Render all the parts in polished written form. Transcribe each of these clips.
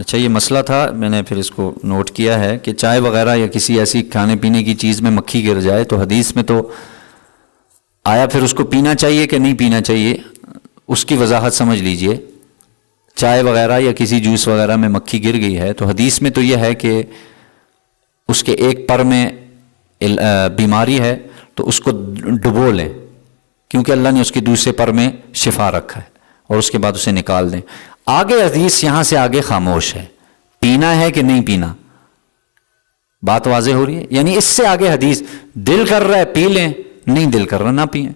اچھا یہ مسئلہ تھا، میں نے پھر اس کو نوٹ کیا ہے کہ چائے وغیرہ یا کسی ایسی کھانے پینے کی چیز میں مکھی گر جائے تو حدیث میں تو آیا، پھر اس کو پینا چاہیے کہ نہیں پینا چاہیے اس کی وضاحت سمجھ لیجئے۔ چائے وغیرہ یا کسی جوس وغیرہ میں مکھی گر گئی ہے تو حدیث میں تو یہ ہے کہ اس کے ایک پر میں بیماری ہے تو اس کو ڈبو لیں، کیونکہ اللہ نے اس کے دوسرے پر میں شفا رکھا ہے، اور اس کے بعد اسے نکال دیں۔ آگے حدیث یہاں سے آگے خاموش ہے، پینا ہے کہ نہیں پینا، بات واضح ہو رہی ہے؟ یعنی اس سے آگے حدیث دل کر رہا ہے پی لیں، نہیں دل کر رہا نہ پئیں۔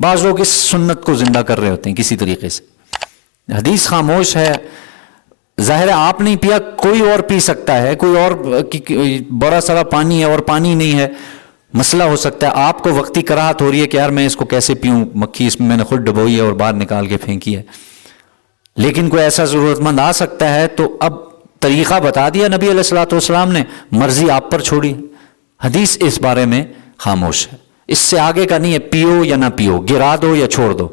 بعض لوگ اس سنت کو زندہ کر رہے ہوتے ہیں کسی طریقے سے۔ حدیث خاموش ہے، ظاہر ہے آپ نہیں پیا، کوئی اور پی سکتا ہے، کوئی اور بڑا سارا پانی ہے اور پانی نہیں ہے، مسئلہ ہو سکتا ہے، آپ کو وقتی کراہت ہو رہی ہے کہ یار میں اس کو کیسے پیوں، مکھی اس میں نے خود ڈبوئی ہے اور باہر نکال کے پھینکی ہے، لیکن کوئی ایسا ضرورت مند آ سکتا ہے تو اب طریقہ بتا دیا نبی علیہ الصلوۃ والسلام نے، مرضی آپ پر چھوڑی۔ حدیث اس بارے میں خاموش ہے، اس سے آگے کا نہیں ہے پیو یا نہ پیو، گرا دو یا چھوڑ دو۔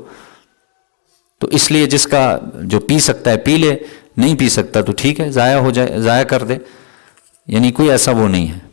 تو اس لیے جس کا جو پی سکتا ہے پی لے، نہیں پی سکتا تو ٹھیک ہے، ضائع ہو جائے، ضائع کر دے، یعنی کوئی ایسا وہ نہیں ہے۔